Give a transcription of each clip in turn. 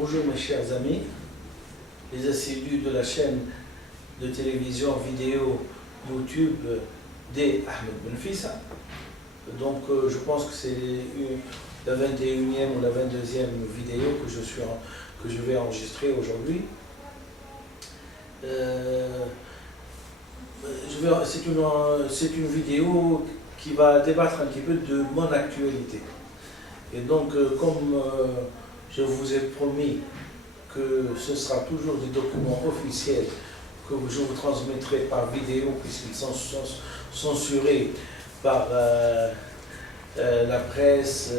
Bonjour mes chers amis, les assidus de la chaîne de télévision vidéo YouTube des Ahmed Benfissa. Donc je pense que c'est la 21e ou la 22e vidéo que je vais enregistrer aujourd'hui. C'est une vidéo qui va débattre un petit peu de mon actualité. Et donc comme je vous ai promis que ce sera toujours des documents officiels que je vous transmettrai par vidéo puisqu'ils sont censurés par la presse,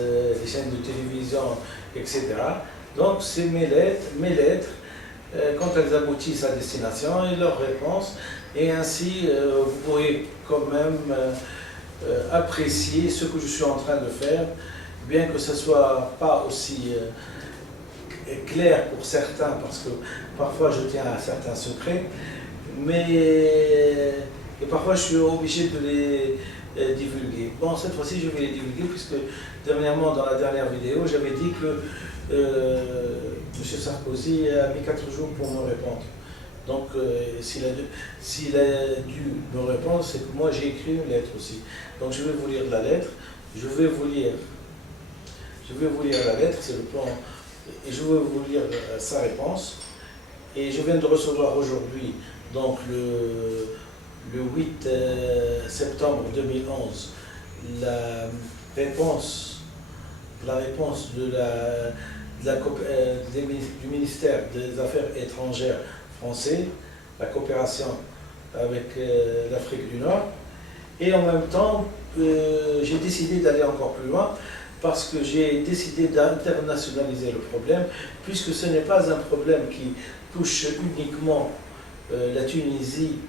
les chaînes de télévision, etc. Donc c'est mes lettres quand elles aboutissent à destination et leurs réponses, et ainsi vous pourrez quand même apprécier ce que je suis en train de faire, bien que ce ne soit pas aussi clair pour certains, parce que parfois je tiens à certains secrets, et parfois je suis obligé de les divulguer. Bon, cette fois-ci je vais les divulguer, puisque dernièrement, dans la dernière vidéo, j'avais dit que M. Sarkozy a mis 4 jours pour me répondre. Donc s'il a dû me répondre, c'est que moi j'ai écrit une lettre aussi. Donc je vais vous lire la lettre, je vais vous lire la lettre, c'est le plan, et je vais vous lire sa réponse. Et je viens de recevoir aujourd'hui, donc le 8 septembre 2011, la réponse du ministère des Affaires étrangères français, la coopération avec l'Afrique du Nord. Et en même temps, j'ai décidé d'aller encore plus loin, parce que j'ai décidé d'internationaliser le problème, puisque ce n'est pas un problème qui touche uniquement la Tunisie,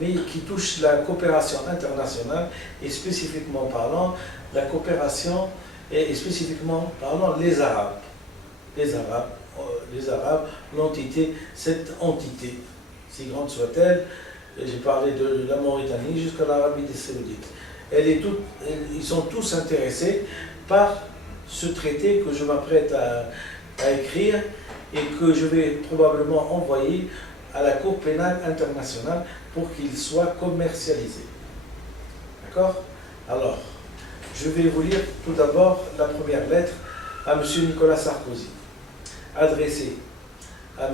mais qui touche la coopération internationale, et spécifiquement parlant, la coopération, et spécifiquement parlant, les Arabes. Les Arabes, cette entité, si grande soit-elle, j'ai parlé de la Mauritanie jusqu'à l'Arabie saoudite. Ils sont tous intéressés par ce traité que je m'apprête à écrire et que je vais probablement envoyer à la Cour pénale internationale pour qu'il soit commercialisé. D'accord? Alors, je vais vous lire tout d'abord la première lettre à M. Nicolas Sarkozy, adressée à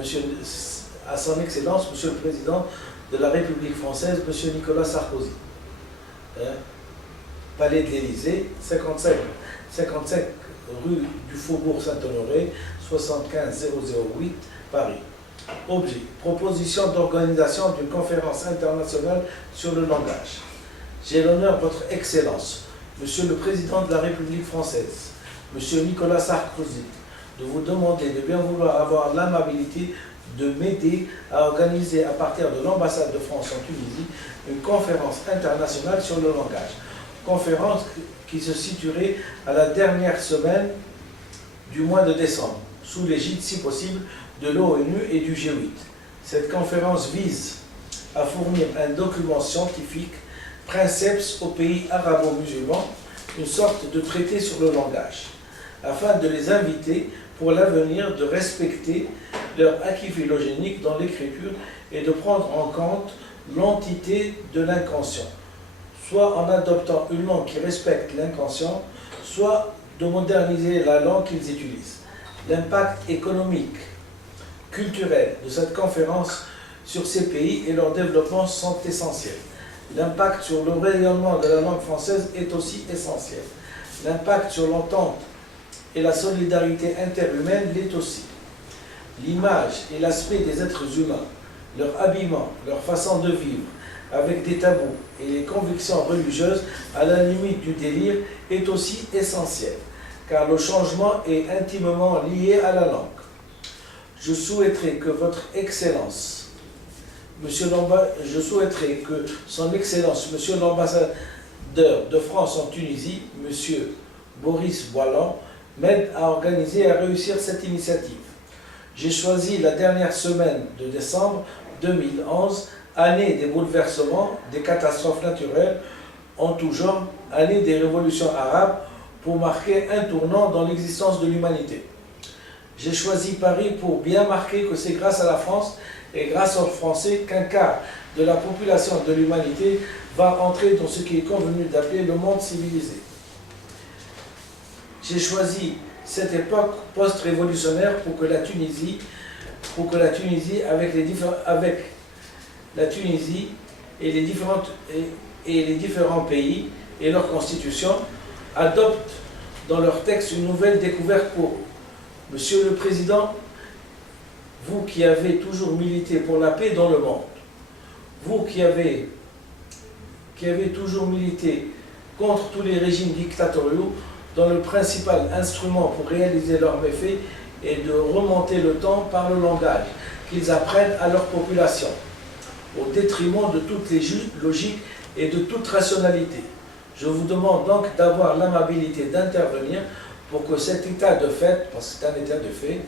son Excellence, M. le Président de la République française, M. Nicolas Sarkozy. Palais de l'Élysée, 55 rue du Faubourg Saint-Honoré, 75 008, Paris. Objet: proposition d'organisation d'une conférence internationale sur le langage. J'ai l'honneur, Votre Excellence, Monsieur le Président de la République française, Monsieur Nicolas Sarkozy, de vous demander de bien vouloir avoir l'amabilité de m'aider à organiser à partir de l'ambassade de France en Tunisie une conférence internationale sur le langage. Conférence qui se situerait à la dernière semaine du mois de décembre, sous l'égide, si possible, de l'ONU et du G8. Cette conférence vise à fournir un document scientifique, princeps aux pays arabo-musulmans, une sorte de traité sur le langage, afin de les inviter pour l'avenir de respecter leur acquis phylogénique dans l'écriture et de prendre en compte l'entité de l'inconscient, soit en adoptant une langue qui respecte l'inconscient, soit de moderniser la langue qu'ils utilisent. L'impact économique, culturel de cette conférence sur ces pays et leur développement sont essentiels. L'impact sur le rayonnement de la langue française est aussi essentiel. L'impact sur l'entente et la solidarité interhumaine l'est aussi. L'image et l'aspect des êtres humains, leur habillement, leur façon de vivre, avec des tabous et les convictions religieuses à la limite du délire, est aussi essentiel, car le changement est intimement lié à la langue. Je souhaiterais que Votre Excellence, je souhaiterais que Son Excellence, Monsieur l'ambassadeur de France en Tunisie, Monsieur Boris Boilan, m'aide à organiser et à réussir cette initiative. J'ai choisi la dernière semaine de décembre 2011, année des bouleversements, des catastrophes naturelles en tout genre, année des révolutions arabes, pour marquer un tournant dans l'existence de l'humanité. J'ai choisi Paris pour bien marquer que c'est grâce à la France et grâce aux Français qu'un quart de la population de l'humanité va entrer dans ce qui est convenu d'appeler le monde civilisé. J'ai choisi cette époque post-révolutionnaire pour que la Tunisie, avec la Tunisie et les différents pays et leurs constitutions, adoptent dans leur texte une nouvelle découverte pour eux. Monsieur le Président, vous qui avez toujours milité pour la paix dans le monde, vous qui avez toujours milité contre tous les régimes dictatoriaux, dont le principal instrument pour réaliser leurs méfaits est de remonter le temps par le langage qu'ils apprennent à leur population, au détriment de toutes les logiques et de toute rationalité. Je vous demande donc d'avoir l'amabilité d'intervenir pour que cet état de fait, parce que c'est un état de fait,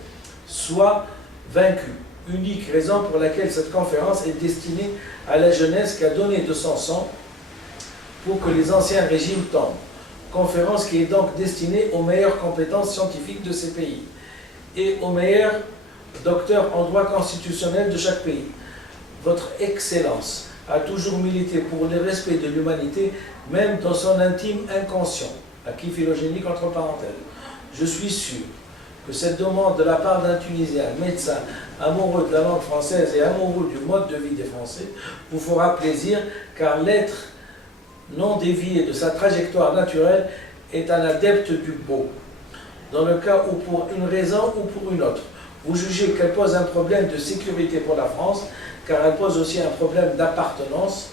soit vaincu. Unique raison pour laquelle cette conférence est destinée à la jeunesse qui a donné de son sang pour que les anciens régimes tombent. Conférence qui est donc destinée aux meilleures compétences scientifiques de ces pays et aux meilleurs docteurs en droit constitutionnel de chaque pays. Votre Excellence a toujours milité pour le respect de l'humanité, même dans son intime inconscient, acquis phylogénique entre parenthèses. Je suis sûr que cette demande de la part d'un Tunisien, médecin, amoureux de la langue française et amoureux du mode de vie des Français, vous fera plaisir, car l'être non dévié de sa trajectoire naturelle est un adepte du beau. Dans le cas où, pour une raison ou pour une autre, vous jugez qu'elle pose un problème de sécurité pour la France, car elle pose aussi un problème d'appartenance,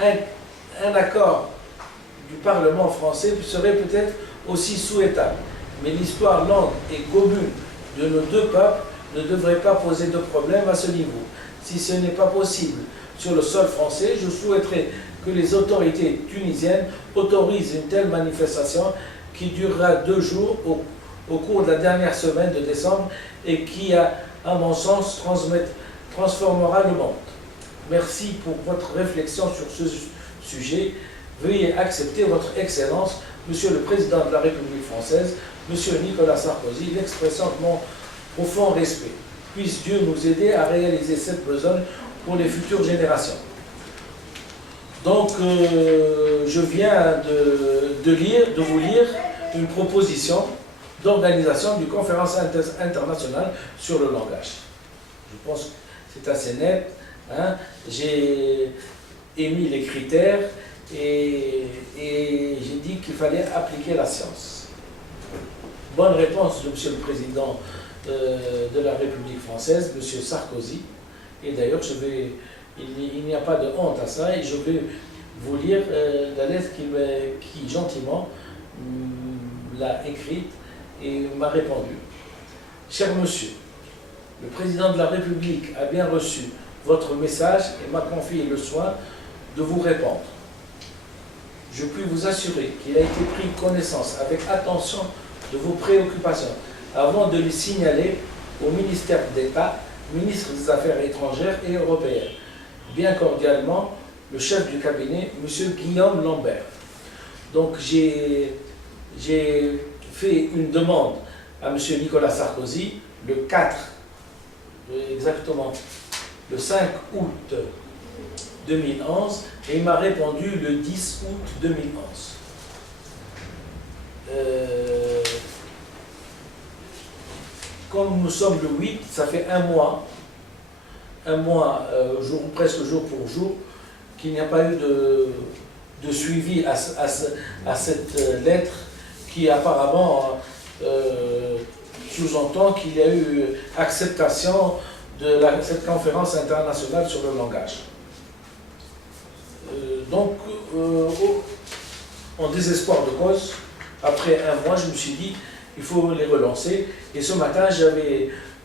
un accord du Parlement français serait peut-être aussi souhaitable. Mais l'histoire longue et commune de nos deux peuples ne devrait pas poser de problème à ce niveau. Si ce n'est pas possible sur le sol français, je souhaiterais que les autorités tunisiennes autorisent une telle manifestation qui durera 2 jours au cours de la dernière semaine de décembre et qui, à mon sens, transformera le monde. Merci pour votre réflexion sur ce sujet. Veuillez accepter votre Excellence, Monsieur le Président de la République française, Monsieur Nicolas Sarkozy, l'expression de mon profond respect. Puisse Dieu nous aider à réaliser cette besogne pour les futures générations. Donc, je viens de vous lire une proposition d'organisation d'une conférence internationale sur le langage. Je pense que c'est assez net. Hein. J'ai émis les critères et j'ai dit qu'il fallait appliquer la science. Bonne réponse de Monsieur le Président de la République française, Monsieur Sarkozy. Et d'ailleurs, il n'y a pas de honte à ça, et je vais vous lire la lettre qui gentiment l'a écrite et m'a répondu. Cher monsieur, le Président de la République a bien reçu votre message et m'a confié le soin de vous répondre. Je puis vous assurer qu'il a été pris connaissance avec attention de vos préoccupations avant de les signaler au ministère d'État, ministre des Affaires étrangères et européennes. Bien cordialement, le chef du cabinet, M. Guillaume Lambert. Donc j'ai fait une demande à M. Nicolas Sarkozy le 4, exactement le 5 août 2011, et il m'a répondu le 10 août 2011. Comme nous sommes le 8, ça fait un mois, presque jour pour jour, qu'il n'y a pas eu de suivi à cette lettre qui apparemment sous-entend qu'il y a eu acceptation de cette conférence internationale sur le langage. Donc, en désespoir de cause, après un mois, je me suis dit, il faut les relancer. Et ce matin,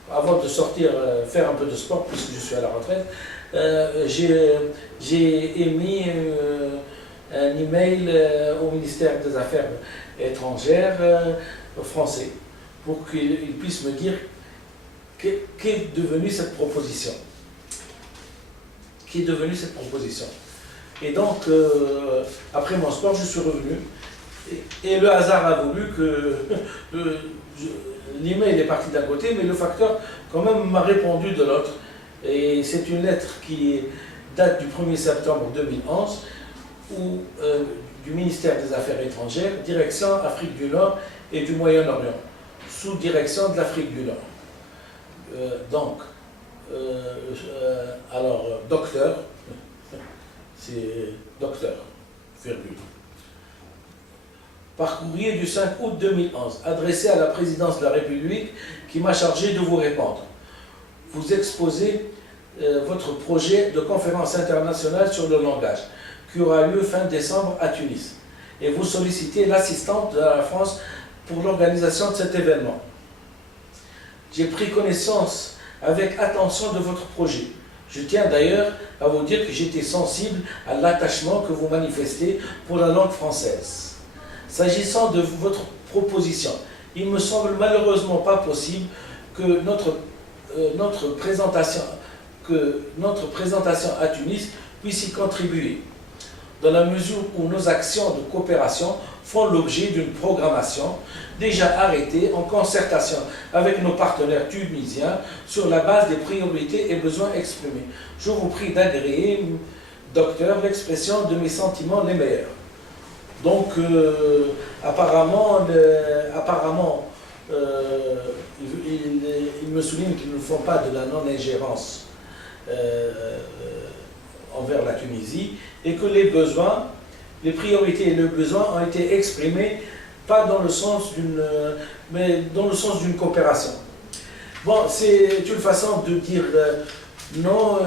avant de sortir, faire un peu de sport, puisque je suis à la retraite, j'ai émis un email au ministère des Affaires étrangères français pour qu'il puisse me dire qu'est devenue cette proposition. Qu'est devenue cette proposition. Et donc, après mon sport, je suis revenu. Et le hasard a voulu que l'email est parti d'un côté, mais le facteur quand même m'a répondu de l'autre. Et c'est une lettre qui date du 1er septembre 2011, du ministère des Affaires étrangères, direction Afrique du Nord et du Moyen-Orient, sous direction de l'Afrique du Nord. Alors, docteur, c'est docteur, virgule. Par courrier du 5 août 2011, adressé à la présidence de la République, qui m'a chargé de vous répondre. Vous exposez votre projet de conférence internationale sur le langage, qui aura lieu fin décembre à Tunis. Et vous sollicitez l'assistance de la France pour l'organisation de cet événement. J'ai pris connaissance avec attention de votre projet. Je tiens d'ailleurs à vous dire que j'étais sensible à l'attachement que vous manifestez pour la langue française. S'agissant de votre proposition, il me semble malheureusement pas possible que notre présentation à Tunis puisse y contribuer, dans la mesure où nos actions de coopération font l'objet d'une programmation déjà arrêtée en concertation avec nos partenaires tunisiens sur la base des priorités et besoins exprimés. Je vous prie d'agréer, docteur, l'expression de mes sentiments les meilleurs. Donc, apparemment, il me souligne qu'ils ne font pas de la non-ingérence envers la Tunisie et que les besoins, les priorités et les besoins ont été exprimés pas dans le sens mais dans le sens d'une coopération. Bon, c'est une façon de dire non,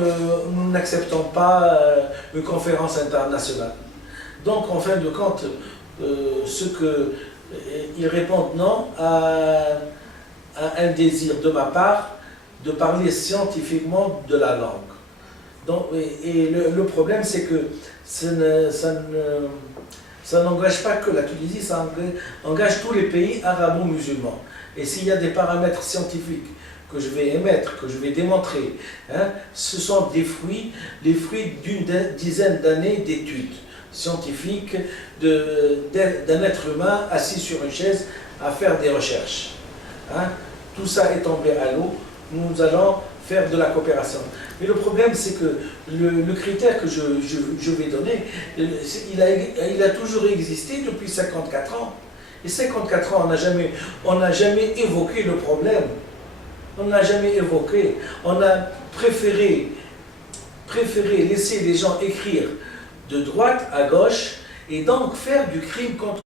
nous n'acceptons pas une conférence internationale. Donc, en fin de compte, ils répondent non à un désir de ma part de parler scientifiquement de la langue. Donc, et le problème, c'est que ça n'engage pas que la Tunisie, ça engage tous les pays arabo-musulmans. Et s'il y a des paramètres scientifiques que je vais émettre, que je vais démontrer, ce sont les fruits d'une dizaine d'années d'études scientifiques d'un être humain assis sur une chaise à faire des recherches. Tout ça est tombé à l'eau, nous allons faire de la coopération. Mais le problème, c'est que le critère que je vais donner, il a toujours existé depuis 54 ans. Et 54 ans, on n'a jamais évoqué le problème. On n'a jamais évoqué. On a préféré laisser les gens écrire de droite à gauche et donc faire du crime contre